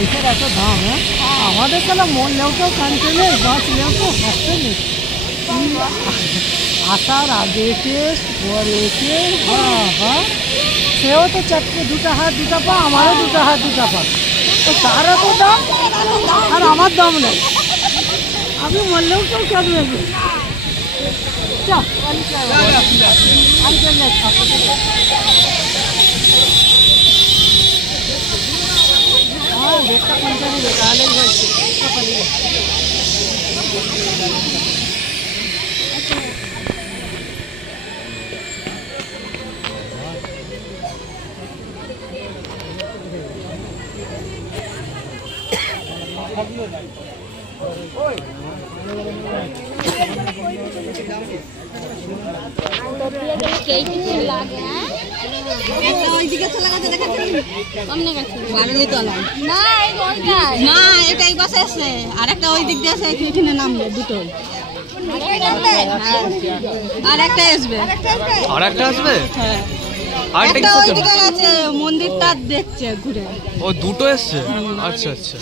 লাইফের এত দাম, হ্যাঁ আমাদের তাহলে মরলেও কেউ কানতে নেই, বাঁচলেও কেউ হাসতে নেই। আসার আগে টেস্ট, পরে টেস্ট, বাবা সেও তো চারটে, দুটা হাত দুটা পা, আমারও দুটা হাত দুটা পা, তো তার এত দাম আর আমার দাম নেই। আমি মরলেও কেউ কেন নেবে। আর একটা ওই দিক দিয়ে আছে, এখানে নামবে দুটো, আর একটা আসবে, আর একটা আসবে, হ্যাঁ আরেকটা একটা কিসের ওই জন্য? দিকে আছে, মন্দিরটা দেখছে ঘুরে। ও দুটো এসছে, আচ্ছা আচ্ছা।